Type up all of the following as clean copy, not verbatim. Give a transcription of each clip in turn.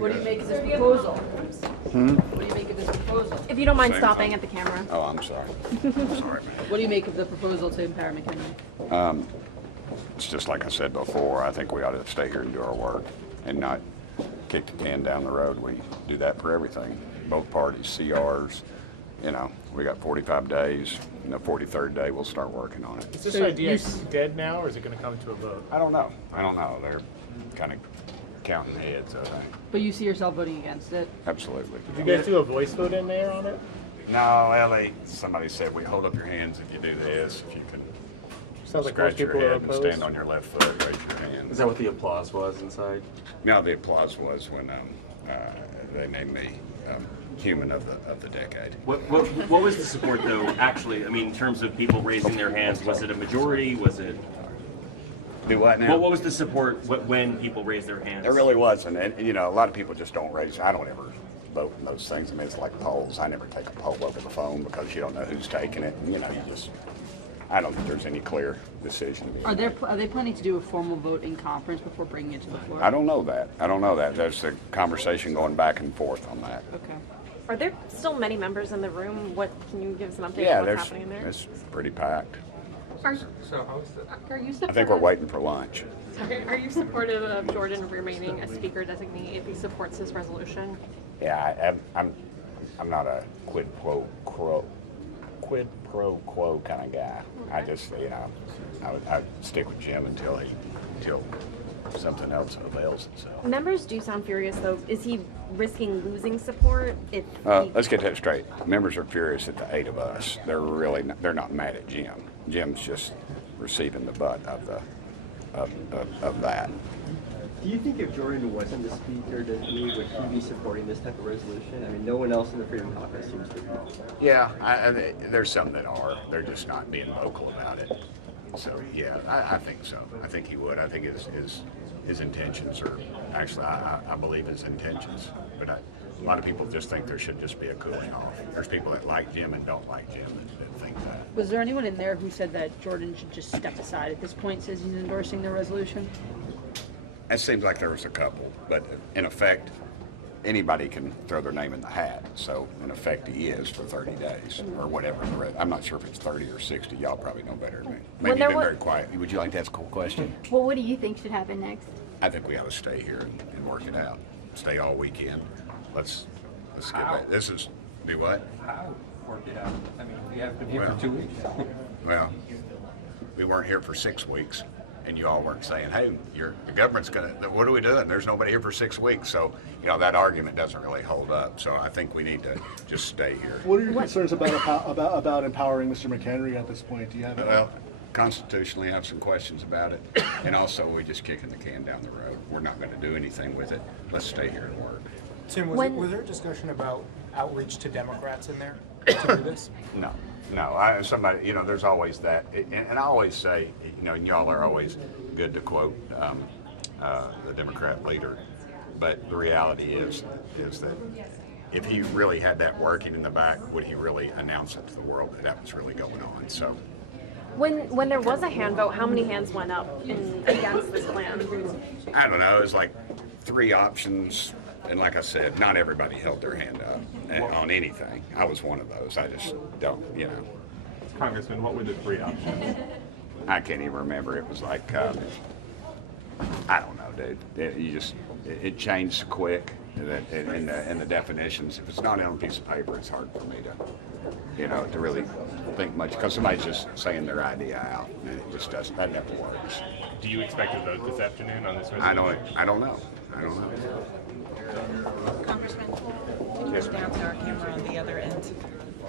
What do you make of this proposal? What do you make of this proposal? If you don't mind Same stopping thing. at the camera. Oh, I'm sorry. I'm sorry, man. What do you make of the proposal to empower McKinley? It's just like I said before. I think we ought to stay here and do our work and not kick the can down the road. We do that for everything. Both parties, CRs. You know, we got 45 days. And the 43rd day, we'll start working on it. Is this idea dead now, or is it going to come to a vote? I don't know. They're kind of counting heads, I think. But you see yourself voting against it? Absolutely. Did you guys do a voice vote in there on it? No, well, somebody said we hold up your hands if you do this. If you can Sounds like most scratch your people are head and opposed. stand on your left foot, raise your hand. Is that what the applause was inside? No, the applause was when they named me human of the decade. What was the support though? Actually, I mean, in terms of people raising their hands, was it a majority? Was it? Do what now? What was the support when people raised their hands? There really wasn't, and you know, a lot of people just don't raise. I don't ever vote in those things. I mean, it's like polls. I never take a poll over the phone because you don't know who's taking it. And, you know, I don't think there's any clear decision. Are they planning to do a formal vote in conference before bringing it to the floor? I don't know that. There's a conversation going back and forth on that. Okay. Are there still many members in the room? What can you give us an update Yeah, on what's happening in there? it's pretty packed. Are you supportive? I think we're waiting for lunch. Are you supportive of Jordan remaining a speaker designee if he supports his resolution? Yeah, I'm not a quid pro quo kind of guy. I just, you know, I stick with Jim until something else avails itself. Members do sound furious, though. Is he risking losing support if Let's get that straight. Members are furious at the 8 of us. They're not mad at Jim. Jim's just receiving the butt of that. Do you think if Jordan wasn't the speaker, would he be supporting this type of resolution? I mean, no one else in the Freedom Caucus seems to be. Yeah, there's some that are. They're just not being vocal about it. So yeah, I think so. I think he would. I think his intentions are actually. I believe his intentions, but a lot of people just think there should just be a cooling off. There's people that like Jim and don't like Jim that think that. Was there anyone in there who said that Jordan should just step aside at this point, says he's endorsing the resolution? It seems like there was a couple, but in effect, anybody can throw their name in the hat. So in effect, he is for 30 days or whatever. I'm not sure if it's 30 or 60. Y'all probably know better than me. Maybe you've been very quiet. Would you like to ask a cool question? Well, what do you think should happen next? I think we ought to stay here and work it out. Stay all weekend. Let's get back. This is do what? How work it out? I mean, we have been here for 2 weeks. Well, we weren't here for 6 weeks. And you all weren't saying, hey, the government's going to, what are we doing? There's nobody here for 6 weeks. So, you know, that argument doesn't really hold up. So I think we need to just stay here. What are your concerns about empowering Mr. McHenry at this point? Do you have Well, constitutionally, I have some questions about it. And also, we're just kicking the can down the road. We're not going to do anything with it. Let's stay here and work. Tim, was there a discussion about outreach to Democrats in there to do this? No. Somebody, you know, there's always that. And I always say, you know, and y'all are always good to quote the Democrat leader. But the reality is that if he really had that working in the back, would he really announce it to the world that was really going on? So. When there was a hand vote, how many hands went up against this plan? I don't know. It was like 3 options. And like I said, not everybody held their hand up on anything. I was one of those. I just don't, you know. Congressman, what were the 3 options? I can't even remember. It was like, I don't know, dude. It changed quick. In the definitions, if it's not on a piece of paper, it's hard for me to, you know, to really think much because somebody's just saying their idea out, and it just doesn't. That never works. Do you expect a vote this afternoon on this resolution? I don't know. Congressman, can you go down to our camera on the other end?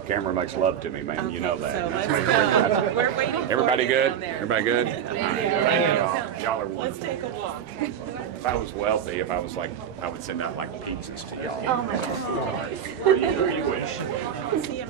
Camera makes love to me, man. You know that. So let's, we're waiting for Everybody you good? down there. Everybody good? Thank you, y'all. Y'all are Let's wonderful. take a walk. If I was wealthy, if I was like, I would send out like pizzas to y'all. Oh my God. Who you wish? See him.